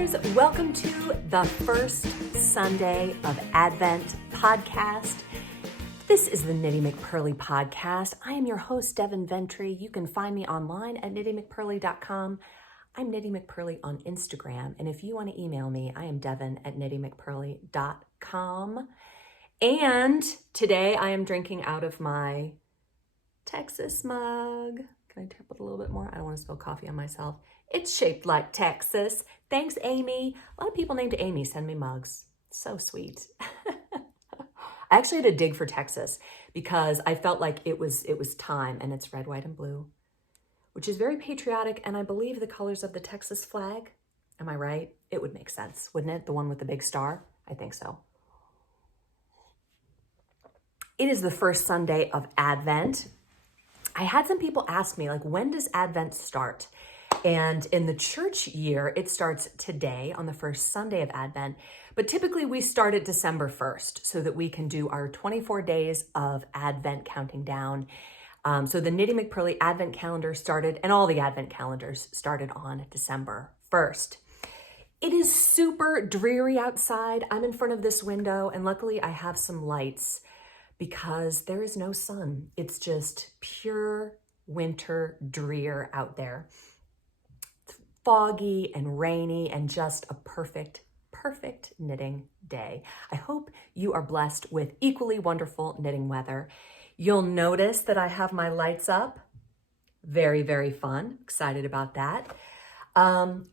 Knittiers, welcome to the first Sunday of Advent podcast. This is the Knitty McPurly podcast. I am your host, Devin Ventry. You can find me online at KnittyMcPurly.com. I'm Knitty McPurly on Instagram, and if you want to email me, I am Devin at KnittyMcPurly.com. And today I am drinking out of my Texas mug. Can I tap it a little bit more? I don't want to spill coffee on myself. It's shaped like Texas. Thanks, Amy. A lot of people named Amy send me mugs. So sweet. I actually had to dig for Texas because I felt like it was time, and it's red, white, and blue, which is very patriotic, and I believe the colors of the Texas flag. Am I right? It would make sense, wouldn't it? The one with the big star? I think so. It is the first Sunday of Advent. I had some people ask me, like, when does Advent start? And in the church year, it starts today on the first Sunday of Advent. But typically we start at December 1st so that we can do our 24 days of Advent counting down. So the Knitty McPurly Advent calendar started, and all the Advent calendars started on December 1st. It is super dreary outside. I'm in front of this window, and luckily I have some lights because there is no sun. It's just pure winter drear out there. It's foggy and rainy and just a perfect knitting day. I hope you are blessed with equally wonderful knitting weather. You'll notice that I have my lights up. Very, very fun. Excited about that.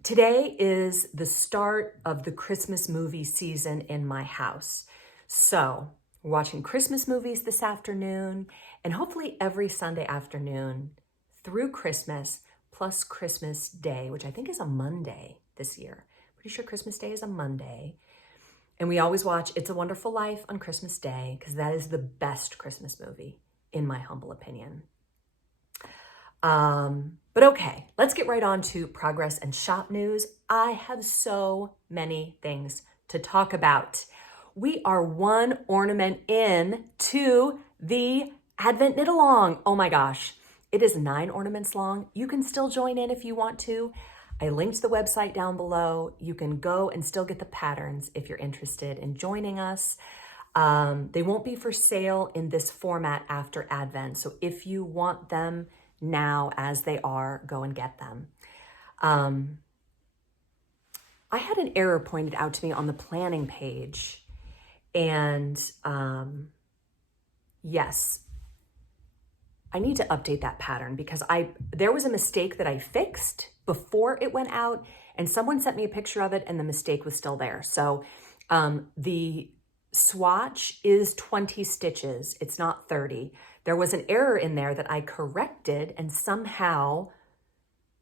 Today is the start of the Christmas movie season in my house. So we're watching Christmas movies this afternoon, and hopefully every Sunday afternoon through Christmas, plus Christmas Day, which I think is a Monday this year. Pretty sure Christmas Day is a Monday. And we always watch It's a Wonderful Life on Christmas Day because that is the best Christmas movie, in my humble opinion. But okay, let's get right on to progress and shop news. I have so many things to talk about. We are one ornament in to the Advent Knit Along. Oh my gosh, it is 9 ornaments long. You can still join in if you want to. I linked the website down below. You can go and still get the patterns if you're interested in joining us. They won't be for sale in this format after Advent. So if you want them now as they are, go and get them. I had an error pointed out to me on the planning page. And yes, I need to update that pattern because there was a mistake that I fixed before it went out, and someone sent me a picture of it and the mistake was still there. So the swatch is 20 stitches. It's not 30. There was an error in there that I corrected, and somehow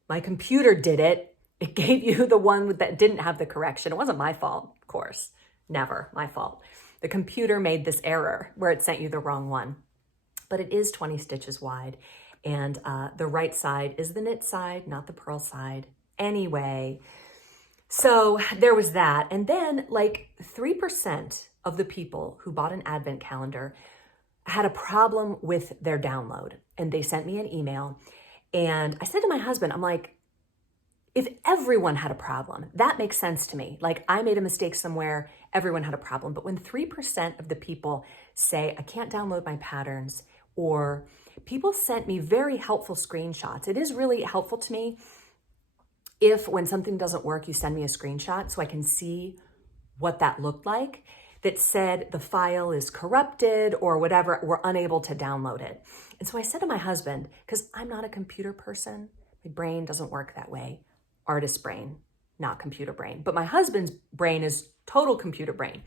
my computer did it. It gave you the one that didn't have the correction. It wasn't my fault, of course. Never my fault. The computer made this error where it sent you the wrong one. But it is 20 stitches wide, and the right side is the knit side, not the purl side. Anyway, so there was that. And then like 3% of the people who bought an Advent calendar had a problem with their download, and they sent me an email. And I said to my husband, I'm like, if everyone had a problem, that makes sense to me. Like, I made a mistake somewhere, everyone had a problem. But when 3% of the people say, I can't download my patterns, or people sent me very helpful screenshots. It is really helpful to me if when something doesn't work, you send me a screenshot so I can see what that looked like, that said the file is corrupted or whatever, we're unable to download it. And so I said to my husband, because I'm not a computer person, my brain doesn't work that way. Artist brain, not computer brain. But my husband's brain is total computer brain.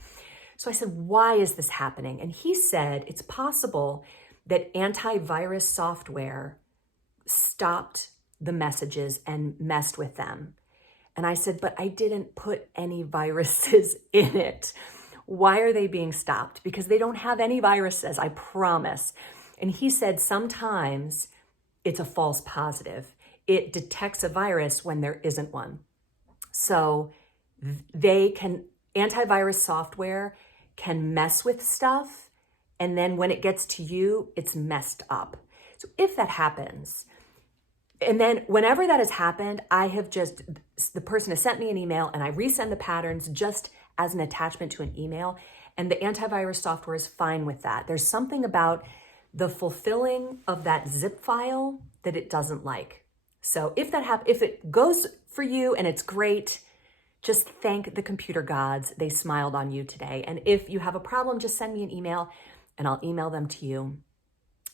So I said, why is this happening? And he said, it's possible that antivirus software stopped the messages and messed with them. And I said, but I didn't put any viruses in it. Why are they being stopped? Because they don't have any viruses, I promise. And he said, sometimes it's a false positive. It detects a virus when there isn't one. So antivirus software can mess with stuff, and then when it gets to you, it's messed up. So if that happens, And then whenever that has happened, the person has sent me an email and I resend the patterns just as an attachment to an email. And the antivirus software is fine with that. There's something about the fulfilling of that zip file that it doesn't like. So if it goes for you and it's great, just thank the computer gods. They smiled on you today. And if you have a problem, just send me an email and I'll email them to you.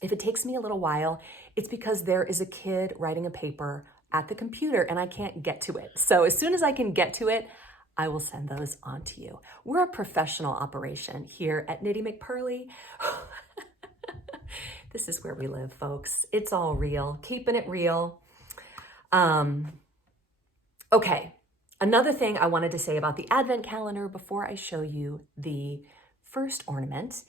If it takes me a little while, it's because there is a kid writing a paper at the computer and I can't get to it. So as soon as I can get to it, I will send those on to you. We're a professional operation here at Knitty McPurly. This is where we live, folks. It's all real, keeping it real. Okay, another thing I wanted to say about the Advent calendar before I show you the first ornament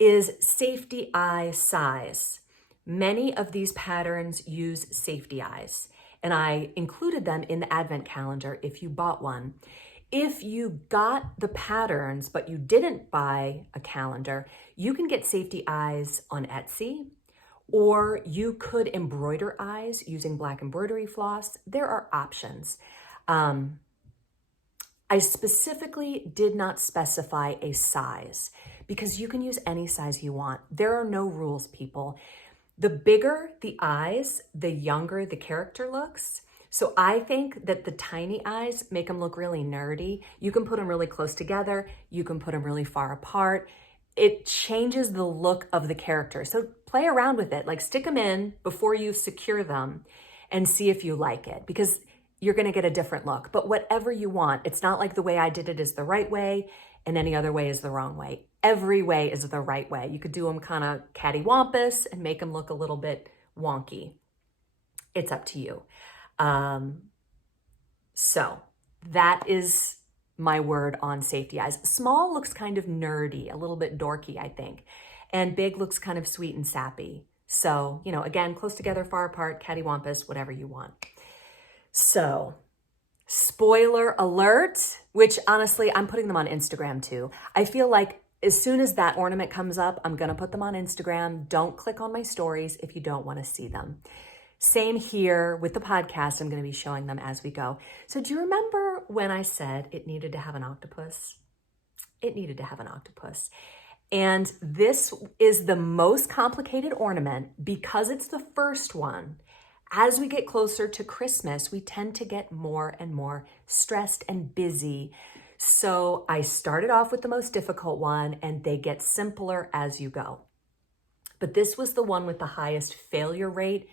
is safety eye size. Many of these patterns use safety eyes, and I included them in the Advent calendar if you bought one. If you got the patterns, but you didn't buy a calendar, you can get safety eyes on Etsy, or you could embroider eyes using black embroidery floss. There are options. I specifically did not specify a size because you can use any size you want. There are no rules, people. The bigger the eyes, the younger the character looks. So I think that the tiny eyes make them look really nerdy. You can put them really close together. You can put them really far apart. It changes the look of the character. So play around with it, like stick them in before you secure them and see if you like it, because you're gonna get a different look. But whatever you want, it's not like the way I did it is the right way and any other way is the wrong way. Every way is the right way. You could do them kind of cattywampus and make them look a little bit wonky. It's up to you. So that is my word on safety eyes. Small looks kind of nerdy, a little bit dorky, I think. And big looks kind of sweet and sappy. So, you know, again, close together, far apart, cattywampus, whatever you want. So, spoiler alert, which honestly, I'm putting them on Instagram too. I feel like as soon as that ornament comes up, I'm gonna put them on Instagram. Don't click on my stories if you don't wanna see them. Same here with the podcast. I'm going to be showing them as we go. So do you remember when I said it needed to have an octopus? It needed to have an octopus. And this is the most complicated ornament because it's the first one. As we get closer to Christmas, we tend to get more and more stressed and busy. So I started off with the most difficult one and they get simpler as you go. But this was the one with the highest failure rate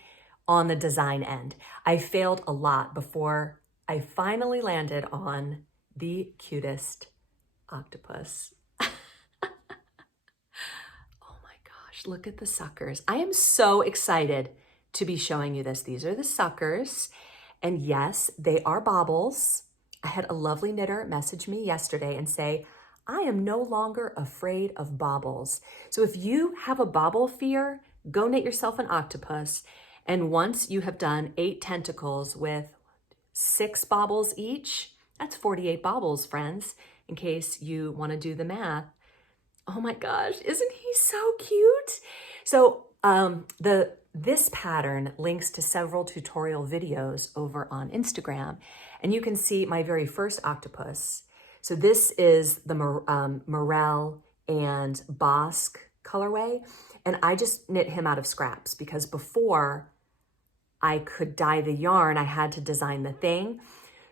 on the design end. I failed a lot before I finally landed on the cutest octopus. Oh my gosh, look at the suckers. I am so excited to be showing you this. These are the suckers. And yes, they are baubles. I had a lovely knitter message me yesterday and say, I am no longer afraid of baubles. So if you have a bauble fear, go knit yourself an octopus. And once you have done 8 tentacles with 6 baubles each, that's 48 baubles, friends, in case you want to do the math. Oh my gosh, isn't he so cute? So this pattern links to several tutorial videos over on Instagram, and you can see my very first octopus. So this is the Morel and Bosque colorway, and I just knit him out of scraps because before I could dye the yarn, I had to design the thing.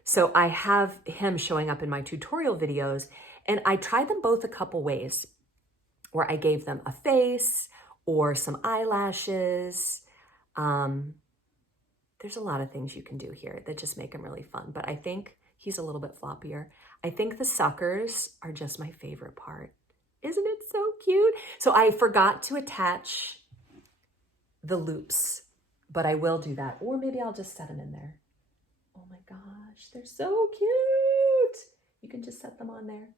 So I have him showing up in my tutorial videos, and I tried them both a couple ways, where I gave them a face or some eyelashes. There's a lot of things you can do here that just make him really fun, but I think he's a little bit floppier. I think the suckers are just my favorite part. Isn't it so cute? So I forgot to attach the loops, but I will do that. Or maybe I'll just set them in there. Oh my gosh, they're so cute. You can just set them on there.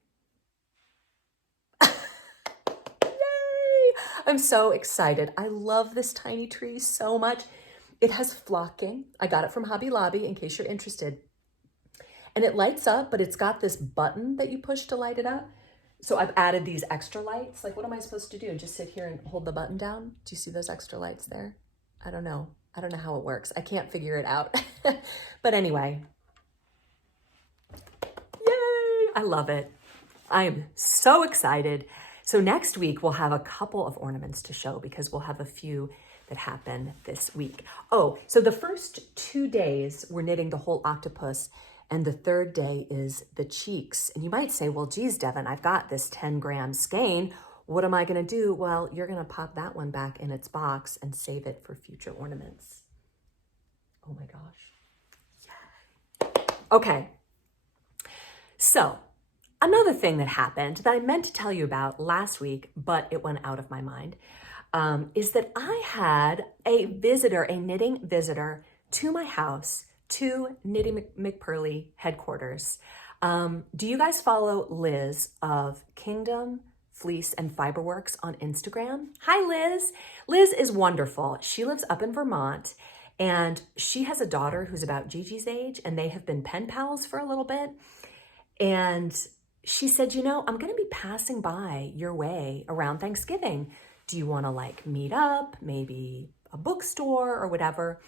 Yay! I'm so excited. I love this tiny tree so much. It has flocking. I got it from Hobby Lobby in case you're interested. And it lights up, but it's got this button that you push to light it up. So I've added these extra lights. Like, what am I supposed to do? Just sit here and hold the button down? Do you see those extra lights there? I don't know. I don't know how it works. I can't figure it out. But anyway, yay, I love it. I am so excited. So next week we'll have a couple of ornaments to show because we'll have a few that happen this week. Oh, so the first 2 days we're knitting the whole octopus, and the third day is the cheeks. And you might say, well, geez, Devin, I've got this 10-gram skein. What am I gonna do? Well, you're gonna pop that one back in its box and save it for future ornaments. Oh my gosh. Yay. Okay. So another thing that happened that I meant to tell you about last week, but it went out of my mind, is that I had a visitor, a knitting visitor to my house, to Knitty McPurly headquarters. Do you guys follow Liz of Kingdom Fleece and Fiberworks on Instagram? Hi, Liz. Liz is wonderful. She lives up in Vermont, and she has a daughter who's about Gigi's age, and they have been pen pals for a little bit. And she said, you know, I'm going to be passing by your way around Thanksgiving. Do you want to like meet up, maybe a bookstore or whatever?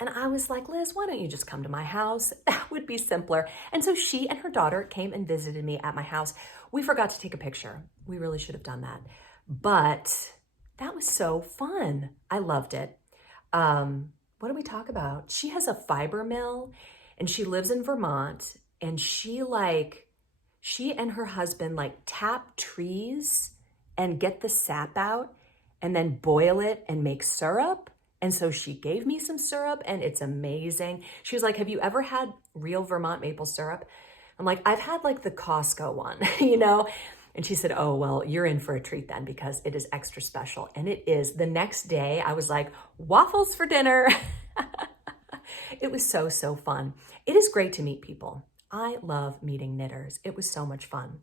And I was like, Liz, why don't you just come to my house? That would be simpler. And so she and her daughter came and visited me at my house. We forgot to take a picture. We really should have done that. But that was so fun. I loved it. What did we talk about? She has a fiber mill and she lives in Vermont, and she and her husband like tap trees and get the sap out and then boil it and make syrup. And so she gave me some syrup, and it's amazing. She was like, have you ever had real Vermont maple syrup? I'm like, I've had like the Costco one, you know? And she said, oh, well, you're in for a treat then because it is extra special. And it is. The next day I was like, waffles for dinner. It was so, so fun. It is great to meet people. I love meeting knitters. It was so much fun.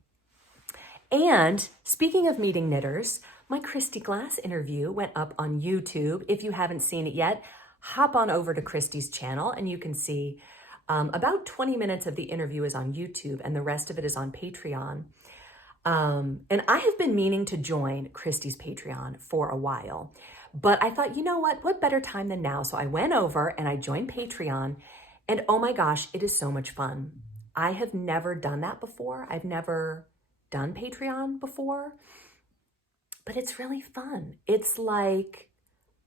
And speaking of meeting knitters, my Christy Glass interview went up on YouTube. If you haven't seen it yet, hop on over to Christy's channel and you can see about 20 minutes of the interview is on YouTube and the rest of it is on Patreon. And I have been meaning to join Christy's Patreon for a while, but I thought, you know what better time than now? So I went over and I joined Patreon, and oh my gosh, it is so much fun. I have never done that before. I've never done Patreon before, but it's really fun. It's like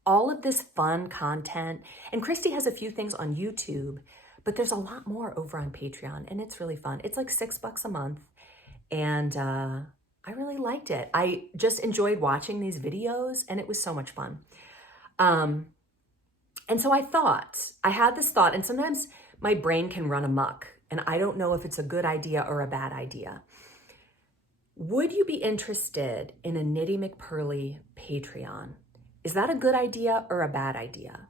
all of this fun content, and Christy has a few things on YouTube, but there's a lot more over on Patreon, and it's really fun. It's like $6 a month, and I really liked it. I just enjoyed watching these videos, and it was so much fun. And so I had this thought, and sometimes my brain can run amok, and I don't know if it's a good idea or a bad idea. Would you be interested in a Knitty McPurly Patreon? Is that a good idea or a bad idea?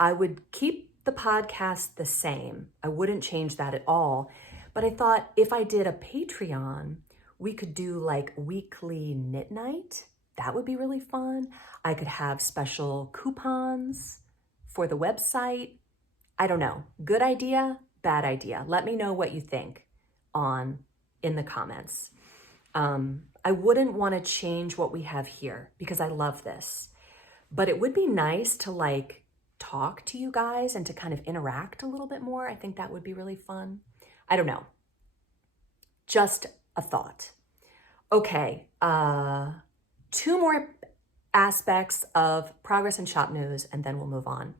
I would keep the podcast the same. I wouldn't change that at all. But I thought if I did a Patreon, we could do like weekly knit night. That would be really fun. I could have special coupons for the website. I don't know. Good idea, bad idea. Let me know what you think in the comments. I wouldn't want to change what we have here because I love this, but it would be nice to like talk to you guys and to kind of interact a little bit more. I think that would be really fun. I don't know. Just a thought. Okay. 2 more aspects of progress and shop news, and then we'll move on.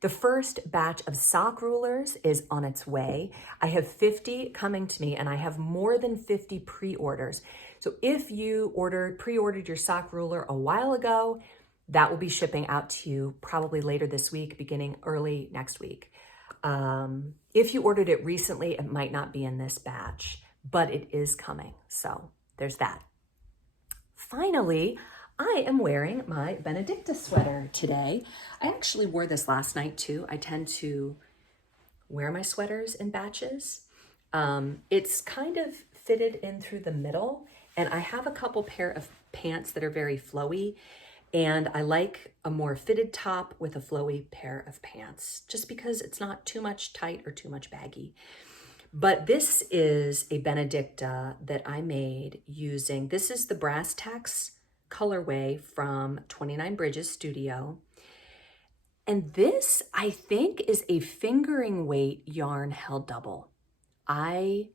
The first batch of sock rulers is on its way. I have 50 coming to me, and I have more than 50 pre-orders. So if you pre-ordered your sock ruler a while ago, that will be shipping out to you probably later this week, beginning early next week. If you ordered it recently, it might not be in this batch, but it is coming. So there's that. Finally, I am wearing my Benedicta sweater today. I actually wore this last night too. I tend to wear my sweaters in batches. It's kind of fitted in through the middle, and I have a couple pair of pants that are very flowy, and I like a more fitted top with a flowy pair of pants, just because it's not too much tight or too much baggy. But this is a Benedicta that I made using, this is the Brass Tacks colorway from 29 Bridges Studio. And this, I think, is a fingering weight yarn held double. I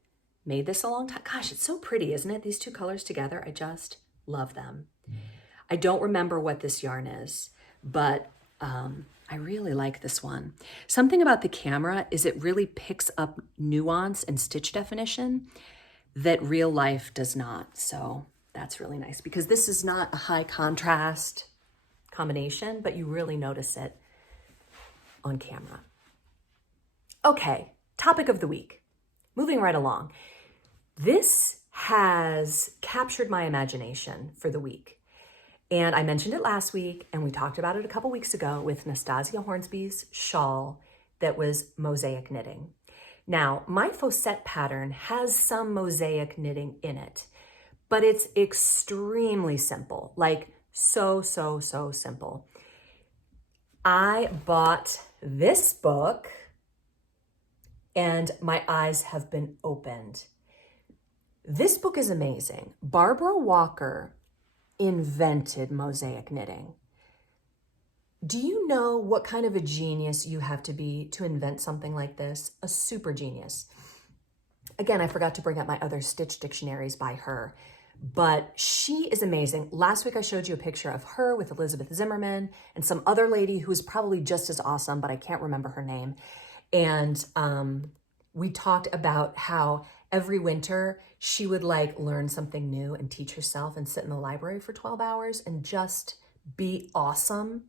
made this a long time. Gosh, it's so pretty, isn't it? These two colors together, I just love them. I don't remember what this yarn is, but I really like this one. Something about the camera is it really picks up nuance and stitch definition that real life does not. So that's really nice because this is not a high contrast combination, but you really notice it on camera. Okay, topic of the week. Moving right along. This has captured my imagination for the week. And I mentioned it last week, and we talked about it a couple weeks ago with Nastasia Hornsby's shawl that was Mosaic Knitting. Now, my Faucette pattern has some Mosaic knitting in it, but it's extremely simple, like so simple. I bought this book and my eyes have been opened. This book is amazing. Barbara Walker invented Mosaic knitting. Do you know what kind of a genius you have to be to invent something like this? A super genius. Again, I forgot to bring up my other stitch dictionaries by her, but she is amazing. Last week I showed you a picture of her with Elizabeth Zimmerman and some other lady who is probably just as awesome, but I can't remember her name. And we talked about how every winter she would like learn something new and teach herself and sit in the library for 12 hours and just be awesome.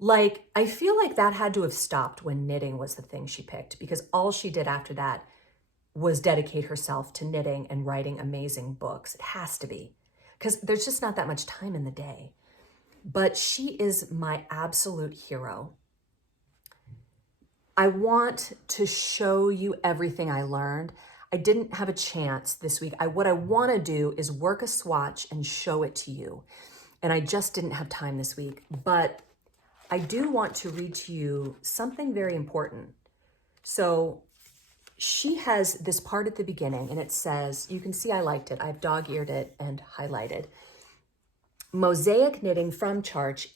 Like, I feel like that had to have stopped when knitting was the thing she picked, because all she did after that was dedicate herself to knitting and writing amazing books. It has to be, because there's just not that much time in the day. But she is my absolute hero. I want to show you everything I learned. I didn't have a chance this week. What I want to do is work a swatch and show it to you. And I just didn't have time this week. But I do want to read to you something very important. So she has this part at the beginning, and it says, you can see I liked it. I've dog-eared it and highlighted. Mosaic knitting from charts,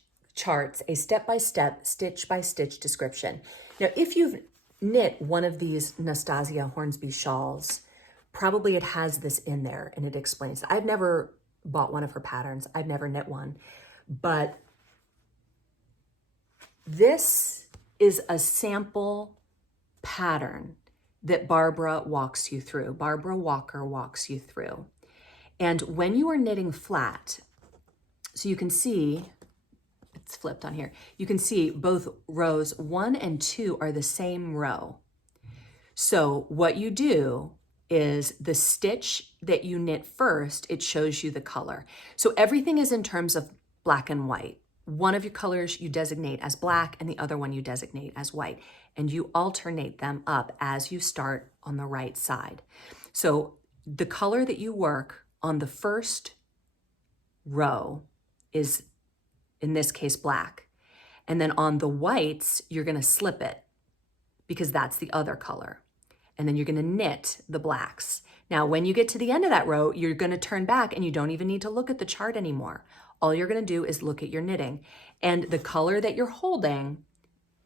a step-by-step, stitch-by-stitch description. Now, if you've knit one of these Nastasia Hornsby shawls, probably it has this in there and it explains. I've never bought one of her patterns. I've never knit one, but this is a sample pattern that Barbara walks you through. Barbara Walker walks you through. And when you are knitting flat, so you can see, it's flipped on here. You can see both rows 1 and 2 are the same row. So what you do is the stitch that you knit first, it shows you the color. So everything is in terms of black and white. One of your colors you designate as black and the other one you designate as white. And you alternate them up as you start on the right side. So the color that you work on the first row is, in this case, black. And then on the whites, you're gonna slip it because that's the other color. And then you're gonna knit the blacks. Now, when you get to the end of that row, you're gonna turn back and you don't even need to look at the chart anymore. All you're gonna do is look at your knitting. And the color that you're holding,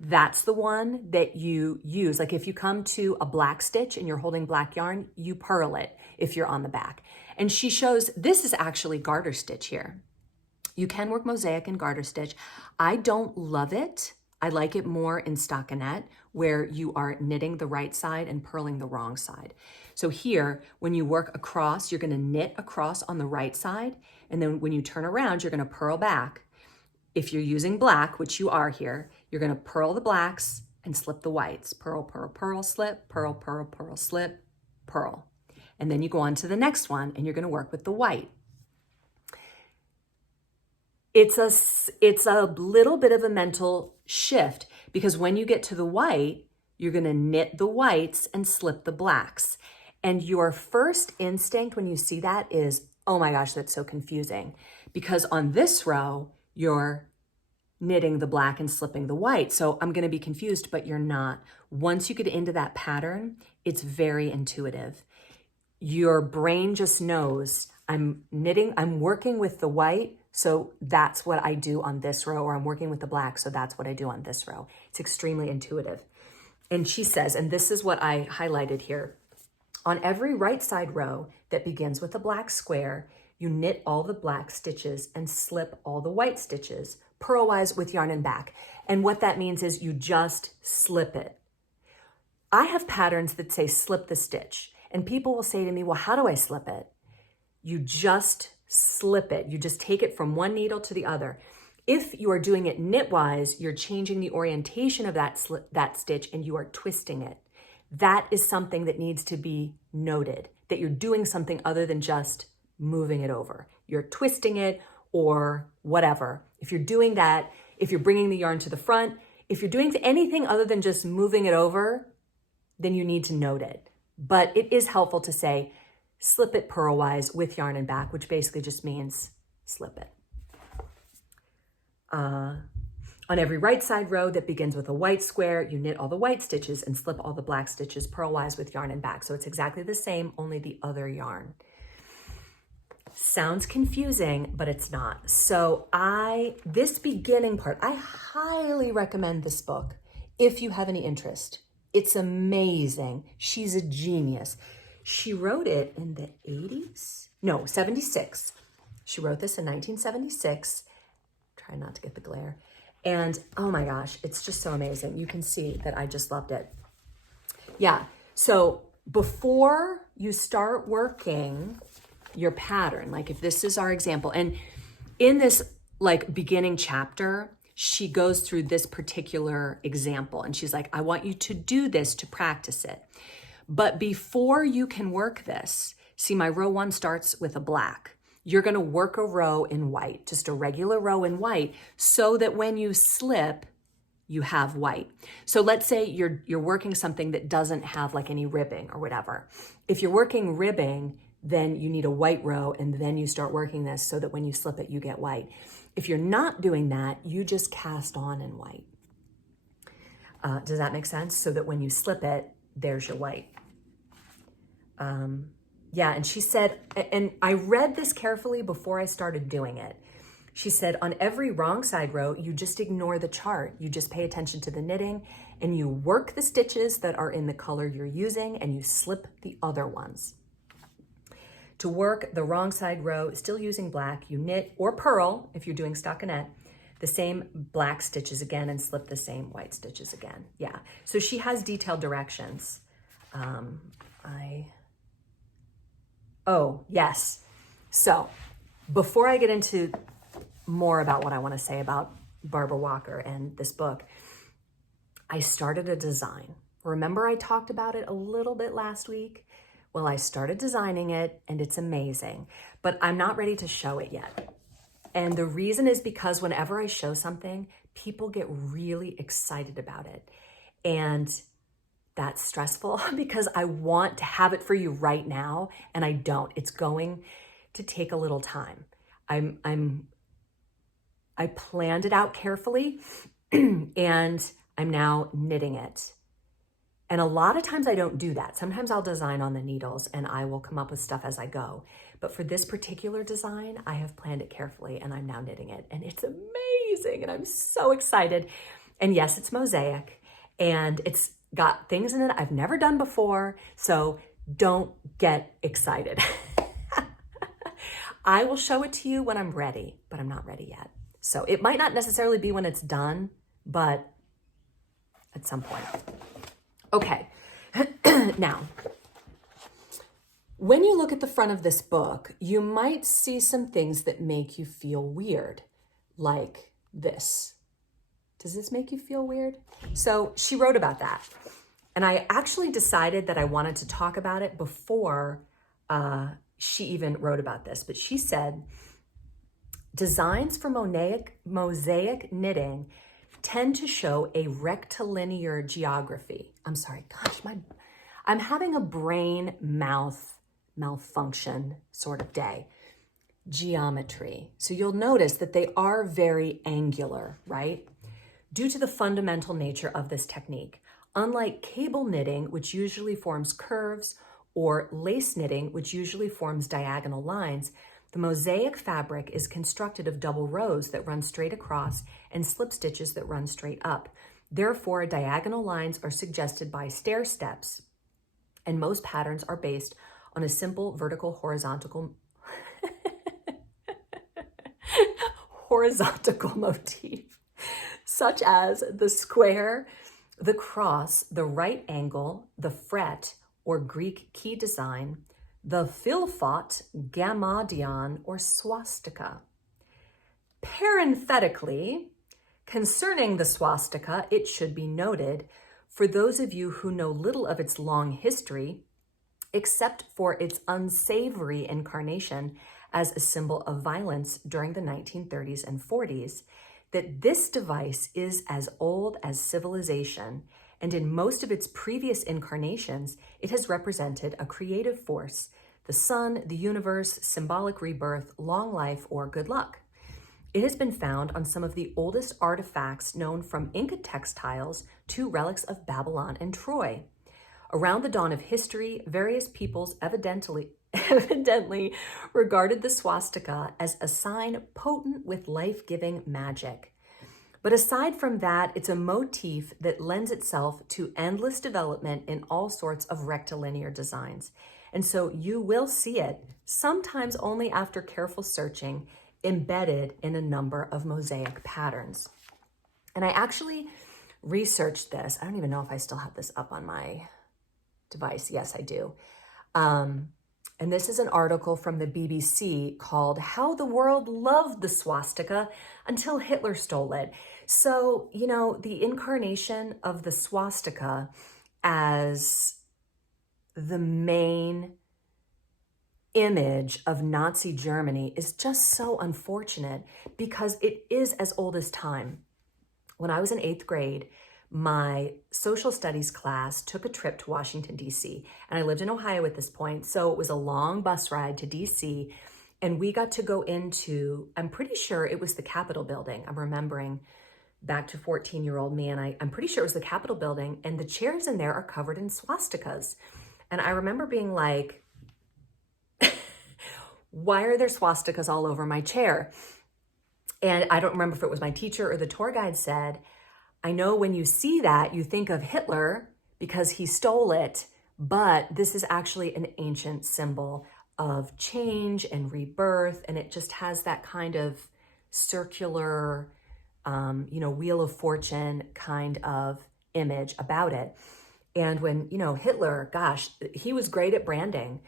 that's the one that you use. Like if you come to a black stitch and you're holding black yarn, you purl it if you're on the back. And she shows, this is actually garter stitch here. You can work mosaic and garter stitch. I don't love it. I like it more in stockinette where you are knitting the right side and purling the wrong side. So here, when you work across, you're gonna knit across on the right side. And then when you turn around, you're gonna purl back. If you're using black, which you are here, you're gonna purl the blacks and slip the whites. Purl, purl, purl, slip, purl, purl, purl, slip, purl. And then you go on to the next one and you're gonna work with the white. It's a little bit of a mental shift because when you get to the white, you're gonna knit the whites and slip the blacks. And your first instinct when you see that is, oh my gosh, that's so confusing. Because on this row, you're knitting the black and slipping the white. So I'm gonna be confused, but you're not. Once you get into that pattern, it's very intuitive. Your brain just knows, I'm knitting, I'm working with the white, so that's what I do on this row, or I'm working with the black, so that's what I do on this row. It's extremely intuitive. And she says, and this is what I highlighted here, on every right side row that begins with a black square, you knit all the black stitches and slip all the white stitches, purlwise with yarn and back. And what that means is you just slip it. I have patterns that say slip the stitch, and people will say to me, well, how do I slip it? You just slip it. You just take it from one needle to the other. If you are doing it knitwise, you're changing the orientation of that stitch and you are twisting it. That is something that needs to be noted, that you're doing something other than just moving it over. You're twisting it or whatever. If you're doing that, if you're bringing the yarn to the front, if you're doing anything other than just moving it over, then you need to note it. But it is helpful to say, slip it purlwise with yarn and back, which basically just means slip it. On every right side row that begins with a white square, you knit all the white stitches and slip all the black stitches purlwise with yarn and back. So it's exactly the same, only the other yarn. Sounds confusing, but it's not. So this beginning part, I highly recommend this book if you have any interest. It's amazing. She's a genius. She wrote it in the 80s? No, 76. She wrote this in 1976. Try not to get the glare. And oh my gosh, it's just so amazing. You can see that I just loved it. Yeah, so before you start working your pattern, like if this is our example, and in this like beginning chapter, she goes through this particular example and she's like, I want you to do this to practice it. But before you can work this, see my row 1 starts with a black. You're gonna work a row in white, just a regular row in white, so that when you slip, you have white. So let's say you're working something that doesn't have like any ribbing or whatever. If you're working ribbing, then you need a white row and then you start working this so that when you slip it, you get white. If you're not doing that, you just cast on in white. Does that make sense? So that when you slip it, there's your white. Yeah, and she said, and I read this carefully before I started doing it. She said, on every wrong side row, you just ignore the chart. You just pay attention to the knitting and you work the stitches that are in the color you're using and you slip the other ones. To work the wrong side row, still using black, you knit or purl, if you're doing stockinette, the same black stitches again and slip the same white stitches again. Yeah, so she has detailed directions. Oh, yes. So before I get into more about what I want to say about Barbara Walker and this book, I started a design. Remember I talked about it a little bit last week? Well, I started designing it and it's amazing, but I'm not ready to show it yet. And the reason is because whenever I show something, people get really excited about it. And that's stressful because I want to have it for you right now and I don't. It's going to take a little time. I planned it out carefully and I'm now knitting it. And a lot of times I don't do that. Sometimes I'll design on the needles and I will come up with stuff as I go. But for this particular design, I have planned it carefully and I'm now knitting it. And it's amazing and I'm so excited. And yes, it's mosaic and it's got things in it I've never done before. So don't get excited. I will show it to you when I'm ready, but I'm not ready yet. So it might not necessarily be when it's done, but at some point. Okay, now, when you look at the front of this book, you might see some things that make you feel weird, like this. Does this make you feel weird? So she wrote about that. And I actually decided that I wanted to talk about it before she even wrote about this. But she said, designs for mosaic knitting tend to show a rectilinear geography. I'm sorry, gosh, I'm having a brain-mouth malfunction sort of day. Geometry. So you'll notice that they are very angular, right? Due to the fundamental nature of this technique. Unlike cable knitting, which usually forms curves or lace knitting, which usually forms diagonal lines, the mosaic fabric is constructed of double rows that run straight across and slip stitches that run straight up. Therefore, diagonal lines are suggested by stair steps, and most patterns are based on a simple vertical horizontal motif, such as the square, the cross, the right angle, the fret or Greek key design, the filfot, gammadion, or swastika. Parenthetically, concerning the swastika, it should be noted, for those of you who know little of its long history, except for its unsavory incarnation as a symbol of violence during the 1930s and 40s, that this device is as old as civilization, and in most of its previous incarnations, it has represented a creative force, the sun, the universe, symbolic rebirth, long life, or good luck. It has been found on some of the oldest artifacts known from Inca textiles to relics of Babylon and Troy. Around the dawn of history, various peoples evidently regarded the swastika as a sign potent with life-giving magic. But aside from that, it's a motif that lends itself to endless development in all sorts of rectilinear designs. And so you will see it, sometimes only after careful searching, embedded in a number of mosaic patterns. And I actually researched this. I don't even know if I still have this up on my device. Yes, I do. And this is an article from the BBC called How the World Loved the Swastika Until Hitler Stole It. So, you know, the incarnation of the swastika as the main image of Nazi Germany is just so unfortunate because it is as old as time. When I was in 8th grade, my social studies class took a trip to Washington, D.C., and I lived in Ohio at this point, so it was a long bus ride to D.C., and we got to go into, I'm pretty sure it was the Capitol building. I'm remembering back to 14-year-old me, and I'm pretty sure it was the Capitol building, and the chairs in there are covered in swastikas. And I remember being like, why are there swastikas all over my chair? And I don't remember if it was my teacher or the tour guide said, I know when you see that, you think of Hitler because he stole it, but this is actually an ancient symbol of change and rebirth, and it just has that kind of circular, Wheel of Fortune kind of image about it. And when, Hitler, gosh, he was great at branding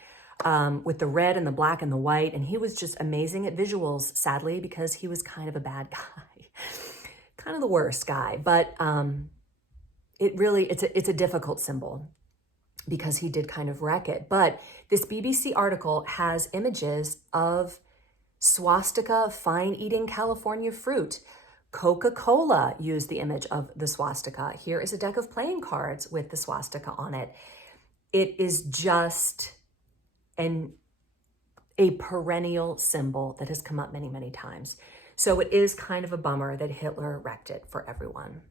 with the red and the black and the white, and he was just amazing at visuals, sadly, because he was kind of a bad guy. Kind of the worst guy, but it's a difficult symbol because he did kind of wreck it. But this BBC article has images of swastika fine eating California fruit. Coca-Cola used the image of the swastika. Here is a deck of playing cards with the swastika on it. It is just a perennial symbol that has come up many, many times. So it is kind of a bummer that Hitler wrecked it for everyone.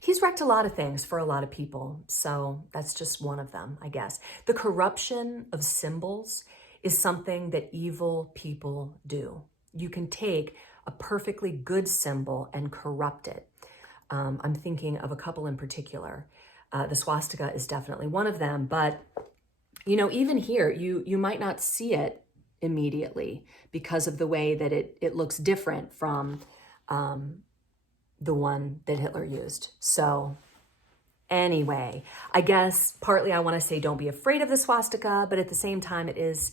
He's wrecked a lot of things for a lot of people, so that's just one of them, I guess. The corruption of symbols is something that evil people do. You can take a perfectly good symbol and corrupt it. I'm thinking of a couple in particular. The swastika is definitely one of them, but even here, you might not see it immediately because of the way that it looks different from the one that Hitler used. So anyway, I guess partly I want to say don't be afraid of the swastika, but at the same time, it is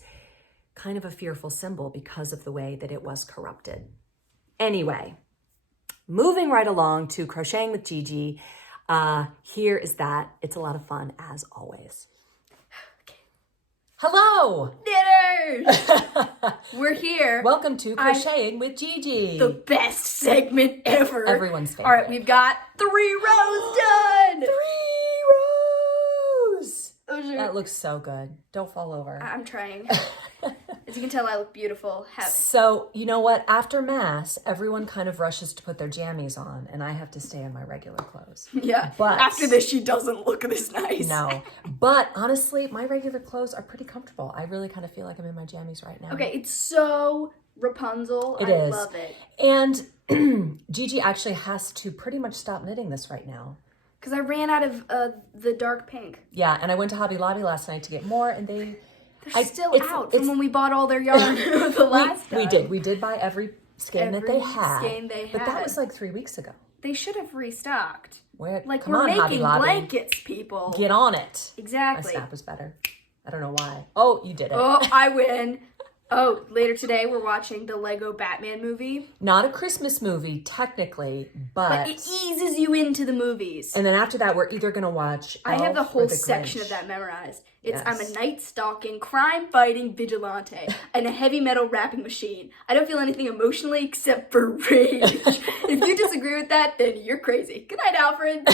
kind of a fearful symbol because of the way that it was corrupted. Anyway, moving right along to Crocheting with Gigi. Here is that. It's a lot of fun as always. Hello! Knitters! We're here. Welcome to Crocheting with Gigi. The best segment ever. Everyone's favorite. All right, we've got 3 rows done! 3 rows! That looks so good. Don't fall over. I'm trying. As you can tell, I look beautiful. So, you know what? After Mass, everyone kind of rushes to put their jammies on, and I have to stay in my regular clothes. Yeah, but after this, she doesn't look this nice. No, but honestly, my regular clothes are pretty comfortable. I really kind of feel like I'm in my jammies right now. Okay, it's so Rapunzel. I love it. And Gigi actually has to pretty much stop knitting this right now. Because I ran out of the dark pink. Yeah, and I went to Hobby Lobby last night to get more, and they're still out from when we bought all their yarn the last time. We did buy every skein that they had. But that was like 3 weeks ago. They should have restocked. We're making blankets, people. Get on it. Exactly. My snap was better. I don't know why. Oh, you did it. Oh, I win. Oh, later today we're watching the Lego Batman movie. Not a Christmas movie, technically, but it eases you into the movies. And then after that, we're either going to watch I have the whole section Grinch. of that memorized. I'm a night stalking, crime-fighting vigilante and a heavy metal rapping machine. I don't feel anything emotionally except for rage. If you disagree with that, then you're crazy. Good night, Alfred.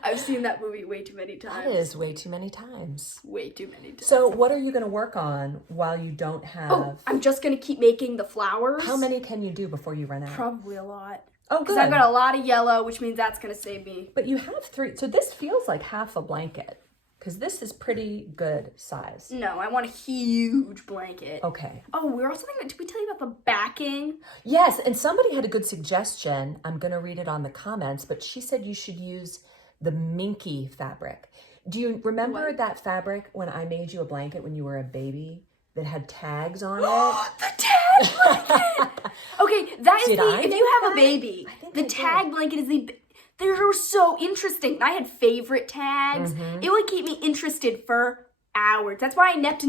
I've seen that movie way too many times. That is way too many times. Way too many times. So what are you going to work on while you don't have... Oh, I'm just going to keep making the flowers. How many can you do before you run out? Probably a lot. Oh, good. Because I've got a lot of yellow, which means that's going to save me. But you have 3. So this feels like half a blanket. Because this is pretty good size. No, I want a huge blanket. Okay. Oh, we're also thinking, did we tell you about the backing? Yes, and somebody had a good suggestion. I'm going to read it on the comments, but she said you should use the minky fabric. Do you remember that fabric when I made you a blanket when you were a baby that had tags on it? The tag blanket! Okay, that is if you have a baby, the tag blanket is they're so interesting. I had favorite tags. It would keep me interested for hours. That's why I napped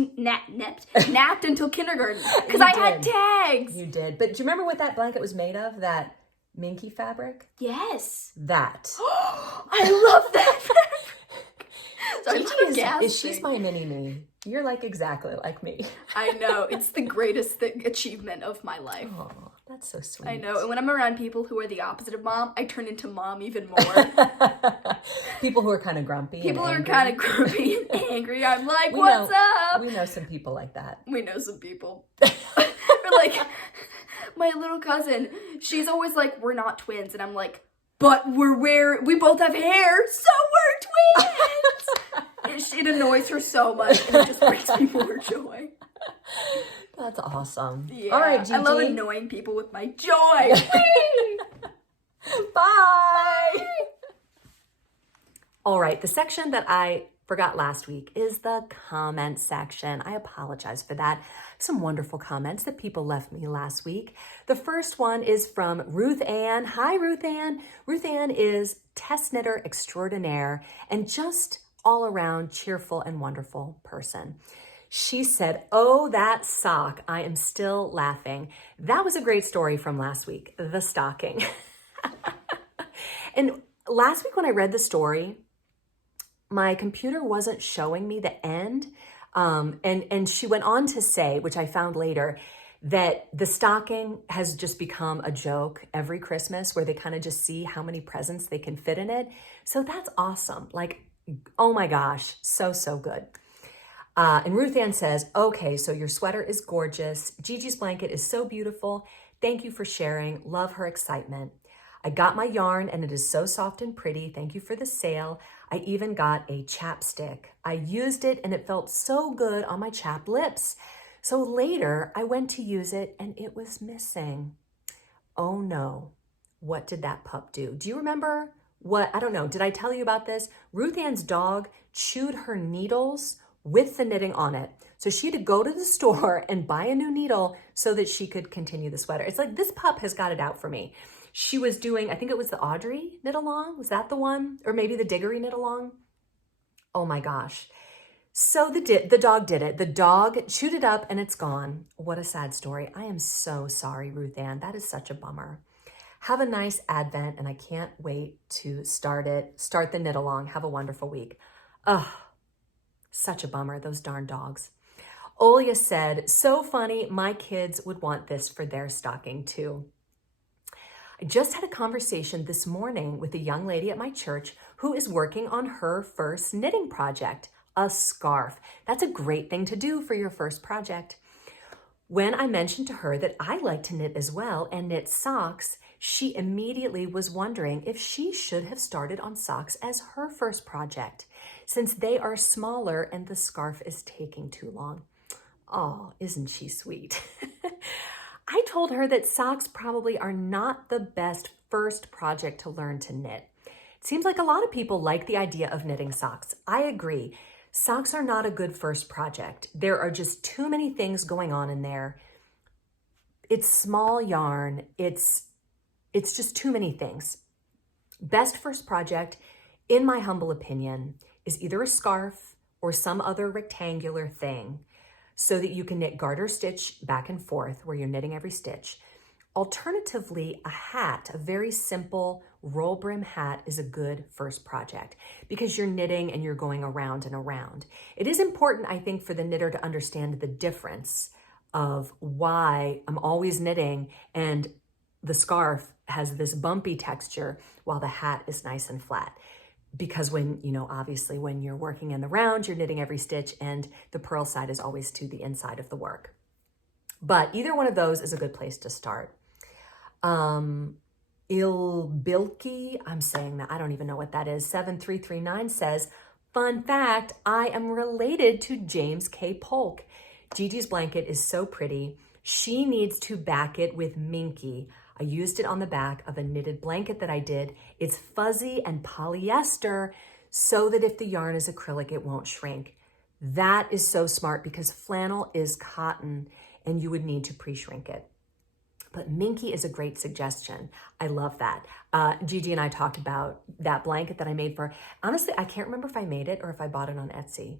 until kindergarten. Because I had tags. You did. But do you remember what that blanket was made of? That minky fabric? Yes. That. I love that fabric. She's my mini-me. You're like exactly like me. I know. It's the greatest achievement of my life. Oh, that's so sweet. I know. And when I'm around people who are the opposite of mom, I turn into mom even more. People who are kind of grumpy. People who are kind of grumpy and angry. I'm like, what's up? We know some people like that. We know some people. Or like, my little cousin, she's always like, we're not twins. And I'm like, but we both have hair, so we're twins. It annoys her so much, and it just brings me more joy. That's awesome. Yeah. All right, Gigi. I love annoying people with my joy. Bye. All right, the section that I forgot last week is the comment section. I apologize for that. Some wonderful comments that people left me last week. The first one is from Ruth Ann. Hi, Ruth Ann. Ruth Ann is test knitter extraordinaire and just all around cheerful and wonderful person. She said, oh, that sock. I am still laughing. That was a great story from last week, the stocking. And last week when I read the story, my computer wasn't showing me the end. And she went on to say, which I found later, that the stocking has just become a joke every Christmas where they kind of just see how many presents they can fit in it. So that's awesome. Like, oh my gosh, so good. And Ruth Ann says, okay, so your sweater is gorgeous. Gigi's blanket is so beautiful. Thank you for sharing. Love her excitement. I got my yarn and it is so soft and pretty. Thank you for the sale. I even got a chapstick. I used it and it felt so good on my chapped lips. So later I went to use it and it was missing. Oh no, what did that pup do? Do you remember what, I don't know, did I tell you about this? Ruth Ann's dog chewed her needles with the knitting on it. So she had to go to the store and buy a new needle so that she could continue the sweater. It's like this pup has got it out for me. She was doing, I think it was the Audrey knit along. Was that the one? Or maybe the Diggory knit along? Oh my gosh. So the dog did it. The dog chewed it up and it's gone. What a sad story. I am so sorry, Ruth Ann. That is such a bummer. Have a nice Advent and I can't wait to start the knit along. Have a wonderful week. Ugh, such a bummer, those darn dogs. Olya said, so funny, my kids would want this for their stocking too. I just had a conversation this morning with a young lady at my church who is working on her first knitting project, a scarf. That's a great thing to do for your first project. When I mentioned to her that I like to knit as well and knit socks, she immediately was wondering if she should have started on socks as her first project, since they are smaller and the scarf is taking too long. Oh, isn't she sweet? I told her that socks probably are not the best first project to learn to knit. It seems like a lot of people like the idea of knitting socks. I agree. Socks are not a good first project. There are just too many things going on in there. It's small yarn. It's just too many things. Best first project, in my humble opinion, is either a scarf or some other rectangular thing so that you can knit garter stitch back and forth where you're knitting every stitch. Alternatively, a hat, a very simple roll brim hat, is a good first project because you're knitting and you're going around and around. It is important, I think, for the knitter to understand the difference of why I'm always knitting and the scarf has this bumpy texture while the hat is nice and flat. Because when, obviously when you're working in the round, you're knitting every stitch and the purl side is always to the inside of the work. But either one of those is a good place to start. Ilbilki, I'm saying that, I don't even know what that is, 7339 says, fun fact, I am related to James K. Polk. Gigi's blanket is so pretty. She needs to back it with Minky. I used it on the back of a knitted blanket that I did. It's fuzzy and polyester so that if the yarn is acrylic, it won't shrink. That is so smart because flannel is cotton and you would need to pre-shrink it. But Minky is a great suggestion. I love that. Gigi and I talked about that blanket that I made for her. Honestly, I can't remember if I made it or if I bought it on Etsy.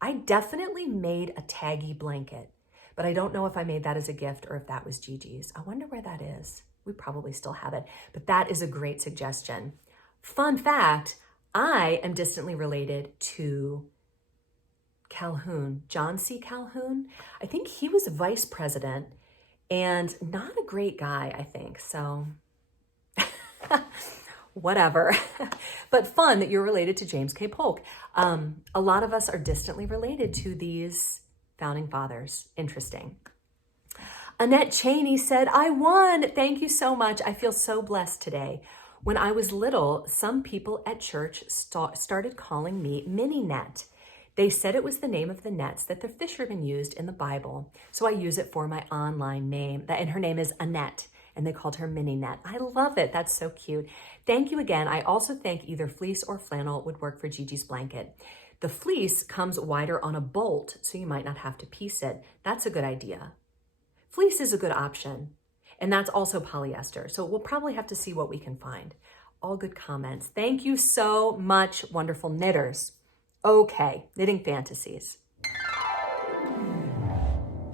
I definitely made a taggy blanket, but I don't know if I made that as a gift or if that was Gigi's. I wonder where that is. We probably still have it, but that is a great suggestion. Fun fact, I am distantly related to Calhoun, John C. Calhoun. I think he was vice president and not a great guy, I think. So whatever, but fun that you're related to James K. Polk. A lot of us are distantly related to these founding fathers. Interesting. Annette Cheney said, I won. Thank you so much. I feel so blessed today. When I was little, some people at church started calling me Mini Net. They said it was the name of the nets that the fishermen used in the Bible. So I use it for my online name. And her name is Annette, and they called her Mini Net. I love it. That's so cute. Thank you again. I also think either fleece or flannel would work for Gigi's blanket. The fleece comes wider on a bolt, so you might not have to piece it. That's a good idea. Fleece is a good option, and that's also polyester. So we'll probably have to see what we can find. All good comments. Thank you so much, wonderful knitters. Okay, knitting fantasies.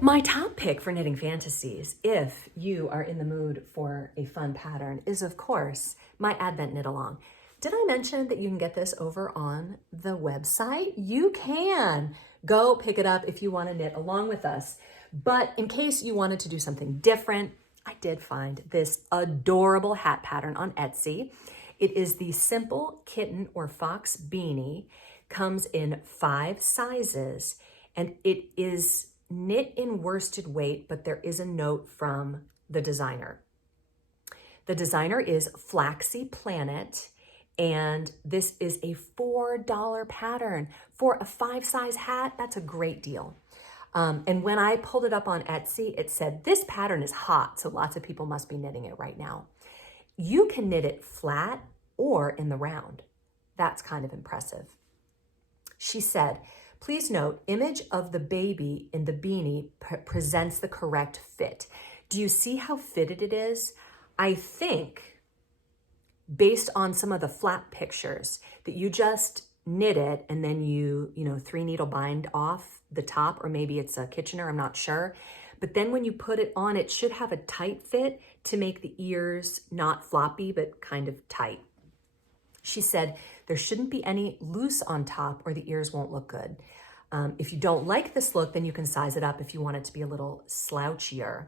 My top pick for knitting fantasies, if you are in the mood for a fun pattern, is of course my Advent knit along. Did I mention that you can get this over on the website? You can go pick it up if you want to knit along with us. But in case you wanted to do something different, I did find this adorable hat pattern on Etsy. It is the Simple Kitten or Fox Beanie. Comes in 5 sizes, and it is knit in worsted weight, but there is a note from the designer. The designer is Flaxy Planet, and this is a $4 pattern. For a 5-size hat, that's a great deal. And when I pulled it up on Etsy, it said, this pattern is hot, so lots of people must be knitting it right now. You can knit it flat or in the round. That's kind of impressive. She said, please note, image of the baby in the beanie presents the correct fit. Do you see how fitted it is? I think, based on some of the flat pictures, that you just knit it and then you 3 needle bind off the top, or maybe it's a Kitchener, I'm not sure. But then when you put it on, it should have a tight fit to make the ears not floppy, but kind of tight. She said, there shouldn't be any loose on top or the ears won't look good. If you don't like this look, then you can size it up if you want it to be a little slouchier.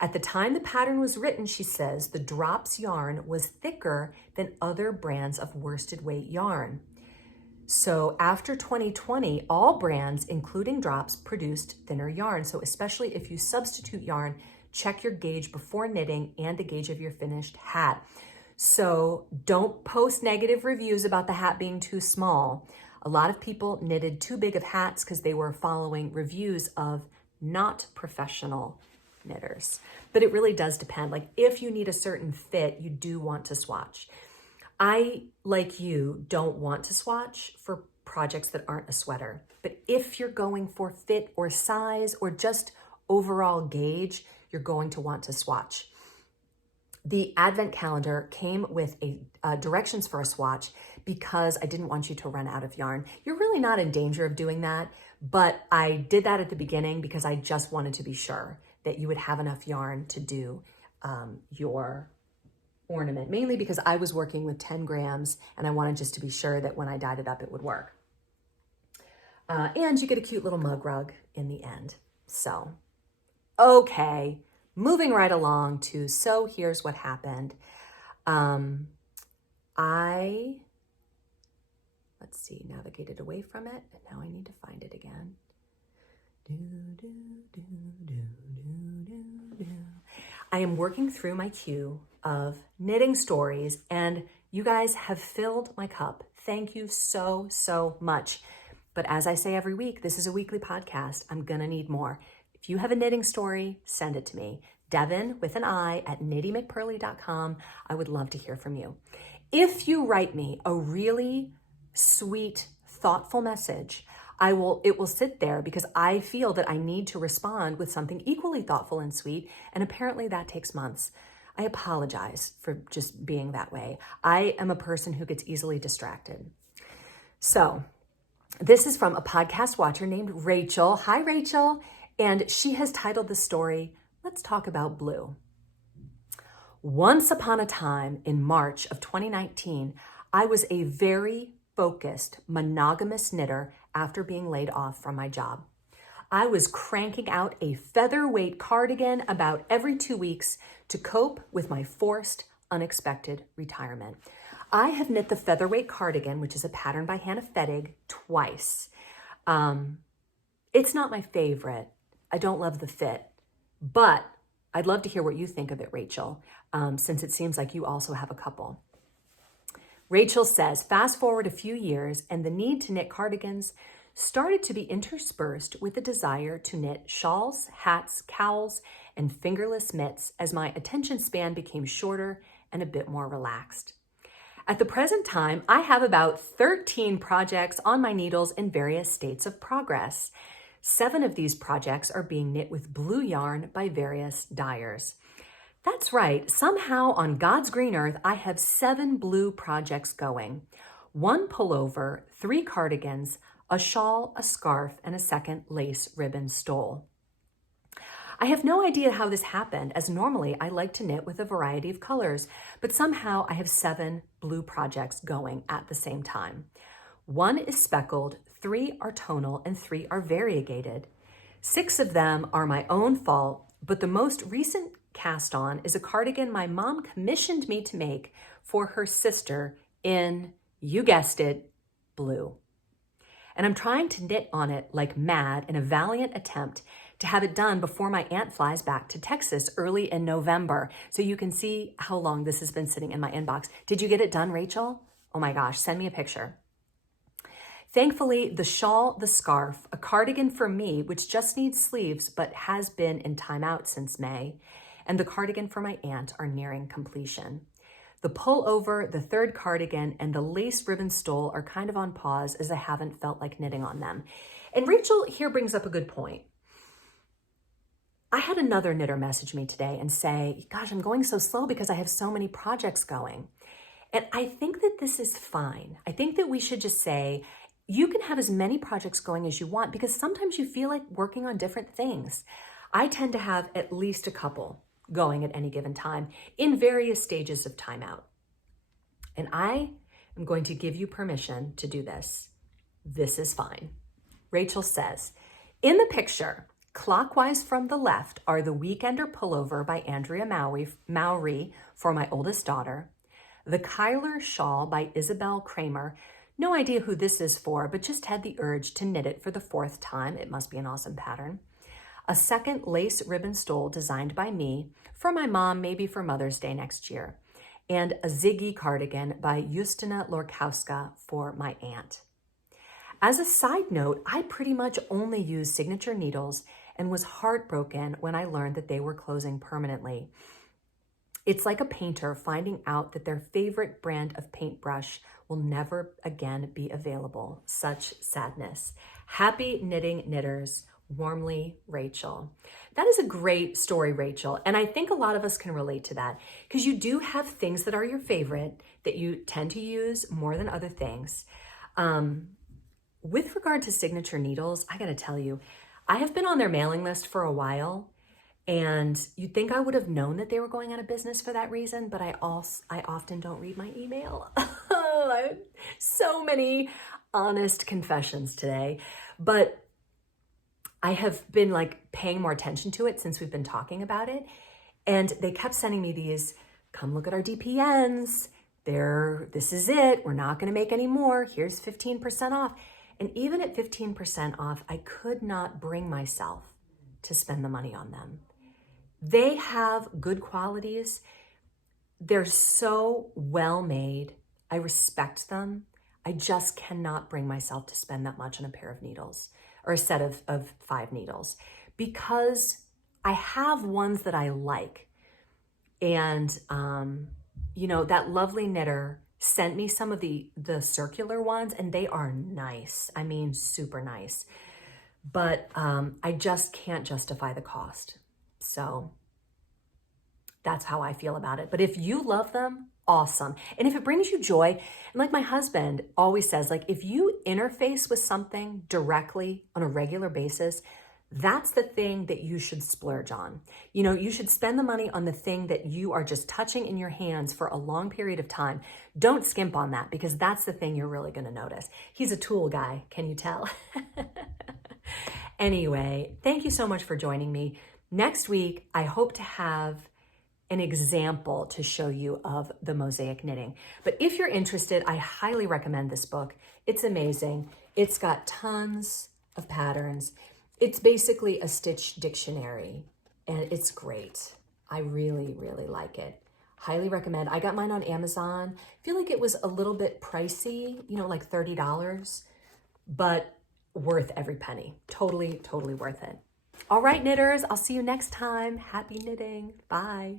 At the time the pattern was written, she says, the drops yarn was thicker than other brands of worsted weight yarn. So after 2020, all brands, including drops, produced thinner yarn. So especially if you substitute yarn, check your gauge before knitting and the gauge of your finished hat. So don't post negative reviews about the hat being too small. A lot of people knitted too big of hats because they were following reviews of not professional knitters. But it really does depend. Like if you need a certain fit, you do want to swatch. I, like you, don't want to swatch for projects that aren't a sweater. But if you're going for fit or size or just overall gauge, you're going to want to swatch. The advent calendar came with directions for a swatch because I didn't want you to run out of yarn. You're really not in danger of doing that, but I did that at the beginning because I just wanted to be sure that you would have enough yarn to do your ornament, mainly because I was working with 10 grams and I wanted just to be sure that when I dyed it up, it would work. And you get a cute little mug rug in the end. So, okay. Moving right along to, so here's what happened. Let's see, navigated away from it, and now I need to find it again. I am working through my queue of knitting stories, and you guys have filled my cup. Thank you so, so much. But as I say every week, this is a weekly podcast. I'm gonna need more. If you have a knitting story, send it to me. Devin with an I at KnittyMcPurly.com. I would love to hear from you. If you write me a really sweet, thoughtful message, it will sit there because I feel that I need to respond with something equally thoughtful and sweet. And apparently that takes months. I apologize for just being that way. I am a person who gets easily distracted. So this is from a podcast watcher named Rachel. Hi, Rachel. And she has titled the story, Let's Talk About Blue. Once upon a time in March of 2019, I was a very focused, monogamous knitter after being laid off from my job. I was cranking out a featherweight cardigan about every 2 weeks to cope with my forced, unexpected retirement. I have knit the featherweight cardigan, which is a pattern by Hannah Fettig, twice. It's not my favorite. I don't love the fit, but I'd love to hear what you think of it, Rachel, since it seems like you also have a couple. Rachel says, fast forward a few years and the need to knit cardigans started to be interspersed with the desire to knit shawls, hats, cowls, and fingerless mitts as my attention span became shorter and a bit more relaxed. At the present time, I have about 13 projects on my needles in various states of progress. 7 of these projects are being knit with blue yarn by various dyers. That's right, somehow on God's green earth, I have 7 blue projects going. 1 pullover, 3 cardigans, a shawl, a scarf, and a second lace ribbon stole. I have no idea how this happened, as normally I like to knit with a variety of colors, but somehow I have 7 blue projects going at the same time. 1 is speckled, 3 are tonal, and 3 are variegated. 6 of them are my own fault, but the most recent cast on is a cardigan my mom commissioned me to make for her sister in, you guessed it, blue. And I'm trying to knit on it like mad in a valiant attempt to have it done before my aunt flies back to Texas early in November. So you can see how long this has been sitting in my inbox. Did you get it done, Rachel? Oh my gosh, send me a picture. Thankfully, the shawl, the scarf, a cardigan for me, which just needs sleeves but has been in timeout since May, and the cardigan for my aunt are nearing completion. The pullover, the 3rd cardigan, and the lace ribbon stole are kind of on pause as I haven't felt like knitting on them. And Rachel here brings up a good point. I had another knitter message me today and say, gosh, I'm going so slow because I have so many projects going. And I think that this is fine. I think that we should just say, you can have as many projects going as you want because sometimes you feel like working on different things. I tend to have at least a couple going at any given time in various stages of timeout. And I am going to give you permission to do this. This is fine. Rachel says, in the picture, clockwise from the left are the Weekender pullover by Andrea Mowry for my oldest daughter, the Kyler shawl by Isabel Kramer, No idea who this is for, but just had the urge to knit it for the 4th time. It must be an awesome pattern. A second lace ribbon stole designed by me for my mom, maybe for Mother's Day next year. And a Ziggy cardigan by Justina Lorkowska for my aunt. As a side note, I pretty much only use signature needles and was heartbroken when I learned that they were closing permanently. It's like a painter finding out that their favorite brand of paintbrush will never again be available. Such sadness. Happy knitting, knitters. Warmly, Rachel. That is a great story, Rachel. And I think a lot of us can relate to that because you do have things that are your favorite that you tend to use more than other things. With regard to signature needles, I gotta tell you, I have been on their mailing list for a while, and you'd think I would have known that they were going out of business for that reason, but I often don't read my email. I have so many honest confessions today, but I have been like paying more attention to it since we've been talking about it. And they kept sending me these, come look at our DPNs. This is it. We're not going to make any more. Here's 15% off. And even at 15% off, I could not bring myself to spend the money on them. They have good qualities. They're so well made. I respect them. I just cannot bring myself to spend that much on a pair of needles or a set of 5 needles because I have ones that I like. And, you know, that lovely knitter sent me some of the circular ones and they are nice. I mean, super nice. But I just can't justify the cost. So that's how I feel about it. But if you love them, awesome. And if it brings you joy, and like my husband always says, like if you interface with something directly on a regular basis, that's the thing that you should splurge on. You know, you should spend the money on the thing that you are just touching in your hands for a long period of time. Don't skimp on that because that's the thing you're really going to notice. He's a tool guy. Can you tell? Anyway, thank you so much for joining me. Next week, I hope to have an example to show you of the mosaic knitting. But if you're interested, I highly recommend this book. It's amazing. It's got tons of patterns. It's basically a stitch dictionary and it's great. I really, really like it. Highly recommend. I got mine on Amazon. I feel like it was a little bit pricey, you know, like $30, but worth every penny. Totally, totally worth it. All right, knitters, I'll see you next time. Happy knitting. Bye.